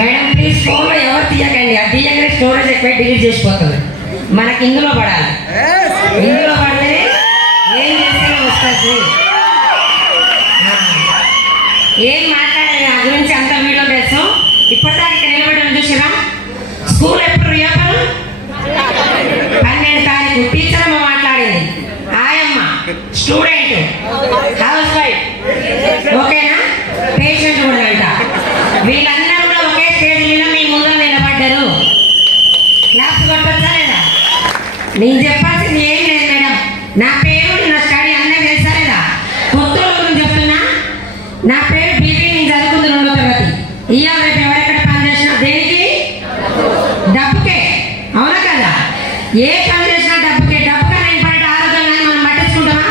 Madam please ఫోన్లో ఎవరు తీయకండి, అది తీయగానే స్టోరేజ్ ఎక్కువ డిలీట్ చేసిపోతుంది. మనకి ఇందులో పడాలి, ఇందులో పడితే ఏం చేస్తే వస్తుంది. ఏం మాట్లాడాలి నా గురించి అంత వీడియో తెలుసు. ఇప్పటిదాకా ఇక్కడ నిలబడి చూసినా స్కూల్ ఎప్పుడు రియోపెన్ 12 తారీఖు టీచర్ అమ్మ మాట్లాడింది, ఆయమ్మ స్టూడెంట్ హౌస్ వైఫ్ ఓకేనా, పేషెంట్ కూడా అంట. వీళ్ళందరూ కూడా ఒకే స్టేజ్ మీద మీ ముందు నిలబడ్డారు. క్లాస్ కొట్టొచ్చా లేదా? నేను చెప్పాల్సింది ఏం లేదు మేడం. నా పేరు నా స్టడీ అన్నీ తెలుసా లేదా? కొత్త గురించి చెప్తున్నా. నా పేరు బీబీ, నేను చదువుకుంది 2వ తరగతి. ఇవాళ రేపు ఎవరెక్కడ పని చేసినా దేనికి? డబ్బుకే, అవునా కదా? ఏ పని చేసినా డబ్బుకే. డబ్బుగా నేను పడే ఆరోగ్యాన్ని మనం పట్టించుకుంటామా?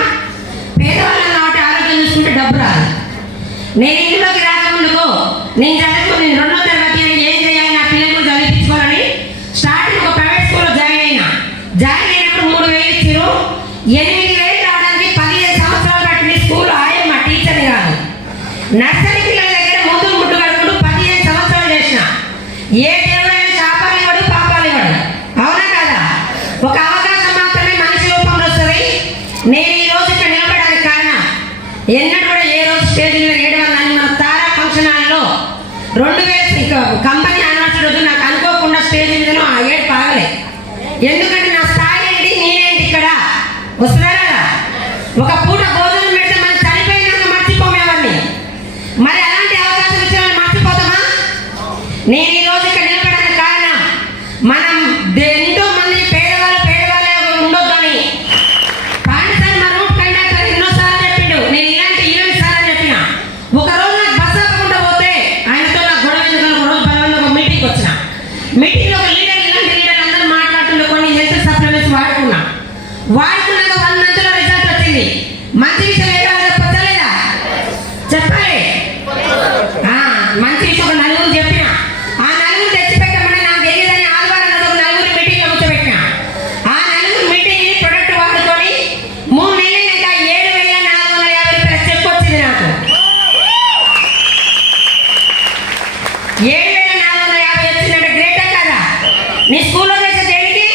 పేదవాళ్ళం కాబట్టి ఆరోగ్యం చూసుకుంటే డబ్బు రాదు. నేను ఇంట్లోకి రాకముందుకు నేను చదువుకుని 2వ తరగతి అని ఏం చేయాలి, నా పిల్లలకు చదివించుకోవాలని స్టార్టింగ్ ఒక ప్రైవేట్ స్కూల్లో జాయిన్ అయినా. జాయిన్ అయినప్పుడు 3,000 ఇచ్చారు. 8,000 రావడానికి 15 సంవత్సరాలు పట్టింది. స్కూల్ ఆయమ్మ, టీచర్ని కాదు. నర్సరీ పిల్లల దగ్గర ముందు ముట్టు కడుకుంటూ 15 సంవత్సరాలు చేసిన. ఏ దేవుడైనా శాపాలు ఇవ్వడు, పాపాలు ఇవ్వడు, అవునా కదా? ఒక అవకాశం మాత్రమే మనిషి రూపంలో వస్తుంది. నేను ఈ రోజు ఇక్కడ నిలబడడానికి కారణం ఎన్నడూ కూడా ఏ రోజు స్టేజ్ మీద ఏడవని మన తారా ఫంక్షన్ హాల్లో 2000 కంపెనీ యానివర్సరీ రోజు నాకు అనుకోకుండా స్టేజ్ మీద ఆ ఏడు పాగలే. ఎందుకంటే నా స్థాయి ఏంటి, నేనేంటి ఇక్కడ వస్తున్నారా? ఒక పూట భోజనం పెడితే మనం చనిపోయినాక మర్చిపోమేవాడిని. మరి అలాంటి అవకాశం ఇచ్చిన మర్చిపోతామా? నేను ఈ రోజు ఇక్కడ నిలబడడానికి కారణం మనం ఎంతో మంది పేదవాళ్ళే ఉండొద్దని పాండిసారి మా రూట్ కండక్టర్ ఎన్నోసార్లు చెప్పిండు. నేను ఇలాంటి ఈవెంట్ సార్ అని చెప్పిన. ఒక రోజు నాకు బస్సు ఆపకుండా పోతే ఆయనతో నాకు గొడవ ఎందుకు ఒక రోజు బలవంతంగా ఒక మీటింగ్కి వచ్చిన. మీటింగ్లో ఒక లీడర్, ఇలాంటి లీడర్ అందరూ మాట్లాడుతుండే కొన్ని హెల్త్ సప్లిమెంట్స్ వాడుకున్నాక 1 మంత్లో రిజల్ట్ వచ్చింది. మంచి విషయం ఏదో చెప్పచ్చా లేదా? చెప్పాలి. మంచి విషయం ఒక నలుగురు చెప్పిన. ఆ నలుగురు తెచ్చిపెట్టమని నాకు తెలియదని ఆదివారం ఒక నలుగురు మీటింగ్లో కూర్చోబెట్టిన. ఆ నలుగురు మీటింగ్ ప్రొడక్ట్ వాడుకొని 3 నెలలైనాక 7,450 రూపాయల చెక్ వచ్చింది నాకు. 7,450 వచ్చిందంటే గ్రేటే కదా? నీ స్కూల్లో చేసే దేనికి?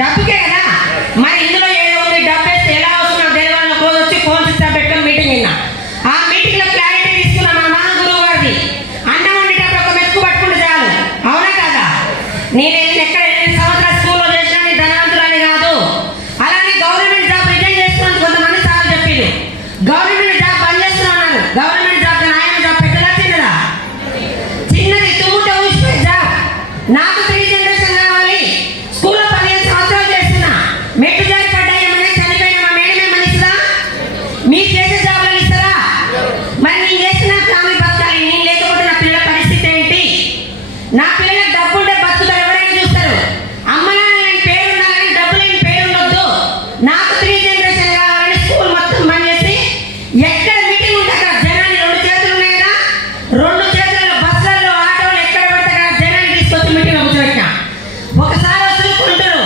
డబ్బుకే కదా. మరి ఇందులో ఏముంది? డబ్బు వేస్తే ఎలా వస్తున్నా దేవాలయం రోజు వచ్చి ఫోన్ సిస్టమ్ పెట్టుకుని మీటింగ్ విన్నా. ఆ మీటింగ్లో క్లారిటీ తీసుకున్నా మన మహాగురువు గారిది. అన్నం వండేటప్పుడు ఒక మెతుకు పట్టుకుంటే చాలు, అవునా కదా? నేను ఎక్కడ 8 సంవత్సరాలు స్కూల్లో చేసినా నేను ధనవంతులని కాదు. అలానే గవర్నమెంట్ జాబ్ రిజైన్ చేస్తున్నాను కొంతమంది సార్లు చెప్పారు. గవర్నమెంట్ జాబ్ బంద్ చేస్తున్నాను. గవర్నమెంట్ జాబ్ న్యాయం జాబ్ పెట్టదా చిన్నదా? చిన్నది తుమ్ముట ఊసిపోయే జాబ్. నాకు 3 జనరేషన్ కావాలి. స్కూల్లో 15 సంవత్సరాలు చేస్తున్నా. మెట్టు జారి పడ్డాయేమని చనిపోయిన మా మేడం ఏమని ఇస్తుందా? మీరు చేసే జాబ్లను ఇస్తారా? మరి నేను చేసిన ఫ్యామిలీ బతకాలి. నేను లేకపోతే నా పిల్లల పరిస్థితి ఏంటి? నా పిల్లలకు డబ్బు ఉంటే బతుకుతారు, ఎవరైనా చూస్తారు. అమ్మ నాన్న లేని పేరు ఉండాలని, డబ్బు లేని పేరు ఉండొద్దు. నాకు 3 జనరేషన్ కావాలని స్కూల్ మొత్తం బంద్ చేసి ఎక్కడ మీటింగ్ ఉంటే అక్కడ జనాన్ని 2 చేతులు ఉన్నాయి కదా, 2 చేతులలో బస్సులలో ఆటోలు ఎక్కడ పడితే అక్కడ జనాన్ని తీసుకొచ్చి మీటింగ్ కూర్చోబెట్టిన. ఒకసారి వస్తుంటారు.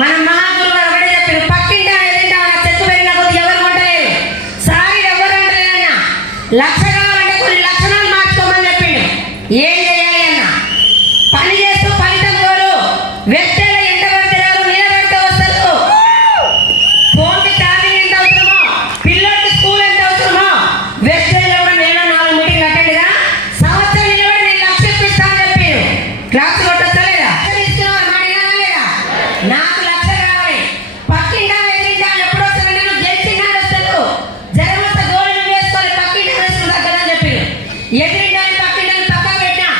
మన మహాగురు గారు ఒకటే చెప్పారు, పక్కింటా ఏదంటే నా చెట్టు పెరిగిన కొద్ది ఎవరు కొంటలేరు, సారీ ఎవరు అంటలేదన్న. లక్ష కావాలంటే కొన్ని లక్షణాలు మార్చుకోమని చెప్పిండు. ఏం చేయాలి అన్న? పని చేస్తూ ఫలితం కోరు. వెస్టేలో ఎంత పడితే రారు, నిలబడితే వస్తారు. ఫోన్కి ఛార్జింగ్ ఎంత అవసరమో, పిల్లలకి స్కూల్ ఎంత అవసరమో, వెస్టేలో కూడా నేను 4 మీటింగ్లు అటెండ్గా సంవత్సరం నిలబడి నేను 1,00,000 ఇప్పిస్తాను చెప్పారు. క్లాస్ కొట్టొచ్చా లేదా? నాకు 1,00,000 కావాలి. పక్కింటా ఎదిరింటా ఎప్పుడు వస్తారు? నేను గెలిచినాడు వస్తారు. జనం వస్తే గోళీలు వేసుకోవాలి, పక్కింటా వేసుకుని తగ్గదని చెప్పారు. ఎదిరింటాన్ని పక్కింటాన్ని పక్కకు పెట్టినా.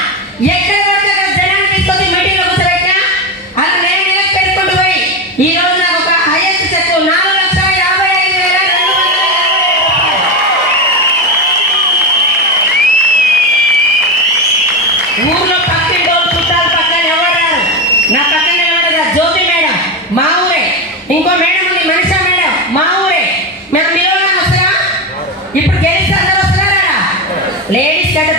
ఎక్కడ పడితే అక్కడ జనాన్ని తీసుకొచ్చి మీటింగ్లో కూర్చోబెట్టినా. అలా నేను నెలకు పెట్టుకుంటూ పోయి ఈ రోజు నాకు ఒక హైయెస్ట్ చెక్ 4,55,200. ఊర్లో పక్కింటోళ్ళు చుట్టాలు పక్కన ఎవరు రారు. నా పక్కన నిలబడగా జ్యోతి మేడం మా ఊరే, ఇంకో మేడం ఉంది మనిషా మేడం మా ఊరే. మేము నిలవడం వస్తారా? ఇప్పుడు గెలిస్తే అందరూ వస్తున్నారా? లేడీస్ కంటే